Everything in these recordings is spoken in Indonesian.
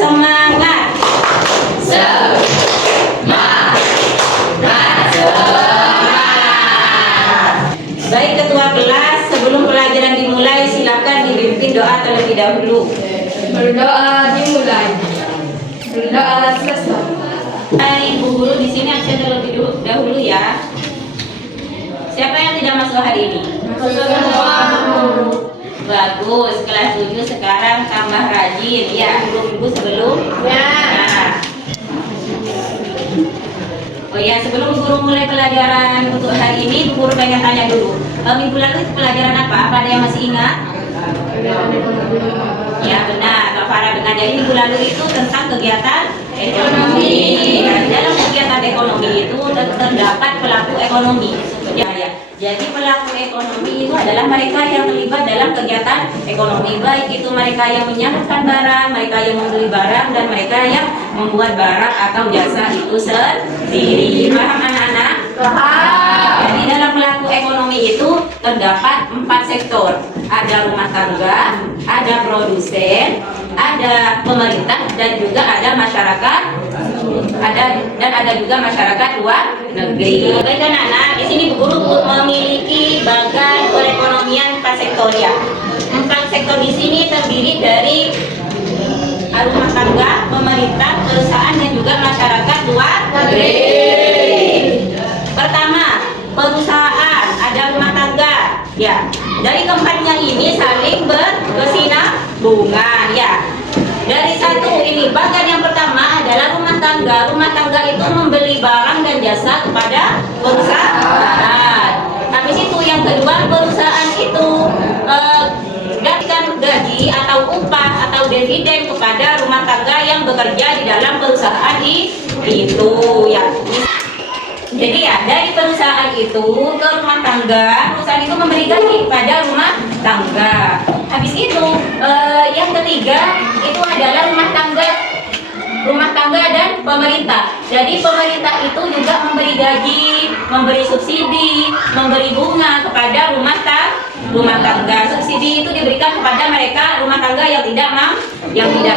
semangat. Baik ketua kelas, sebelum pelajaran dimulai silakan dipimpin doa terlebih dahulu. Berdoa dimulai. Berdoa selesai. Hai Bu Guru, di sini absen terlebih dahulu ya. Siapa yang tidak masuk hari ini? Bagus, kelas 7 sekarang tambah rajin ya, minggu sebelum ya. Oh ya, sebelum guru mulai pelajaran untuk hari ini, guru pengen tanya dulu. Minggu lalu itu pelajaran apa? Apa ada yang masih ingat? Ya benar, Kak Farah benar. Jadi minggu lalu itu tentang kegiatan ekonomi. Dan dalam kegiatan ekonomi itu terdapat pelaku ekonomi. Ya. Jadi pelaku ekonomi itu adalah mereka yang terlibat dalam kegiatan ekonomi, baik itu mereka yang menyalurkan barang, mereka yang membeli barang, dan mereka yang membuat barang atau jasa itu sendiri. Paham anak-anak? Paham. Jadi dalam pelaku ekonomi itu terdapat 4 sektor. Ada rumah tangga, ada produsen, ada pemerintah, dan juga ada masyarakat. Ada juga masyarakat luar negeri. Baik anak-anak, di sini guru memiliki bagan perekonomian 4 sektor ya. 4 sektor di sini terdiri dari rumah tangga, pemerintah, perusahaan, dan juga masyarakat luar negeri. Pertama, perusahaan, ada rumah tangga ya. Dari keempatnya ini saling berkesinambungan ya. Dari satu ini bagian yang pertama adalah rumah tangga. Rumah tangga itu membeli barang dan jasa kepada perusahaan. Habis itu yang kedua, perusahaan itu memberikan gaji atau upah atau dividen kepada rumah tangga yang bekerja di dalam perusahaan itu ya. Jadi ya, dari perusahaan itu ke rumah tangga, perusahaan itu memberi gaji pada rumah tangga. Habis itu yang ketiga itu adalah rumah tangga dan pemerintah. Jadi pemerintah itu juga memberi gaji, memberi subsidi, memberi bunga kepada rumah tangga. Subsidi itu diberikan kepada mereka rumah tangga yang tidak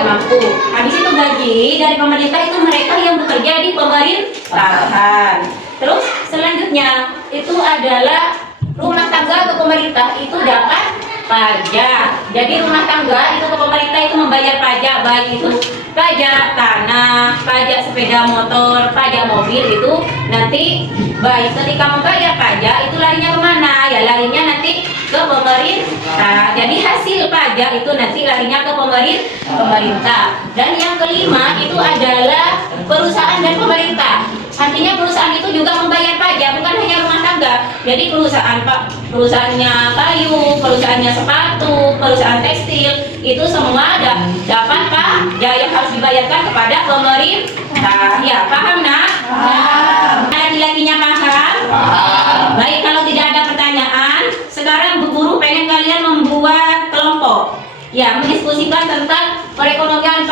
mampu. Habis itu gaji dari pemerintah itu mereka yang bekerja di pemerintahan. Terus selanjutnya itu adalah rumah tangga ke pemerintah itu dapat pajak. Jadi rumah tangga itu ke pemerintah itu membayar pajak, baik itu pajak tanah, pajak sepeda motor, pajak mobil. Itu nanti baik ketika membayar pajak itu larinya kemana? Ya larinya nanti ke pemerintah. Jadi hasil pajak itu nanti larinya ke pemerintah. Dan yang kelima itu adalah perusahaan dan pemerintah. Artinya perusahaan itu juga membayar pajak, bukan hanya rumah tangga. Jadi perusahaannya kayu, perusahaannya sepatu, perusahaan tekstil, itu semua dapat pajak yang harus dibayarkan kepada pemerintah. Ya, paham nak? Paham. Laki-lakinya paham? Paham. Baik, kalau tidak ada pertanyaan, sekarang Bu Guru pengen kalian membuat kelompok. Ya, mendiskusikan tentang perekonomian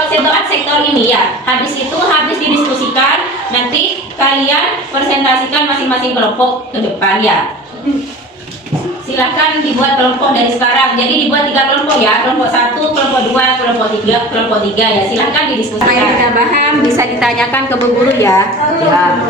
sektor ini ya. Habis didiskusikan, nanti kalian presentasikan masing-masing kelompok ke depan ya. Silahkan dibuat kelompok dari sekarang. Jadi dibuat 3 kelompok ya. Kelompok 1, kelompok 2, kelompok 3 ya. Silahkan didiskusikan. Yang tidak paham bisa ditanyakan ke Bu Guru ya. Ya.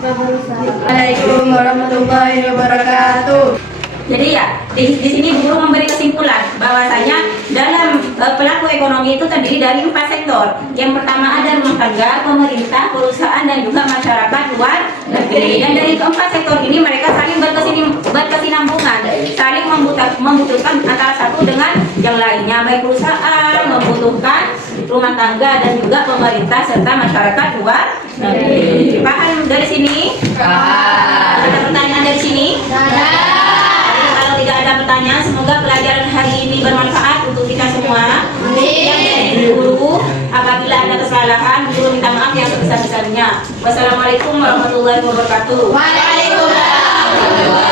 Assalamualaikum warahmatullahi wabarakatuh. Jadi ya, di sini Bu Guru memberi kesimpulan bahwasanya dalam pelaku ekonomi itu terdiri dari 4 sektor. Yang pertama ada rumah tangga, pemerintah, perusahaan, dan juga masyarakat luar negeri. Dan dari keempat sektor ini mereka saling berkesinambungan, saling membutuhkan antara satu dengan yang lainnya. Baik perusahaan membutuhkan rumah tangga dan juga pemerintah serta masyarakat luar negeri. Paham dari sini? Paham. Ada pertanyaan dari sini? Tidak ada pertanyaan, semoga pelajaran hari ini bermanfaat untuk kita semua. Yang dari guru, apabila ada kesalahan, guru minta maaf yang sebesar-besarnya. Wassalamualaikum warahmatullahi wabarakatuh. Waalaikumsalam.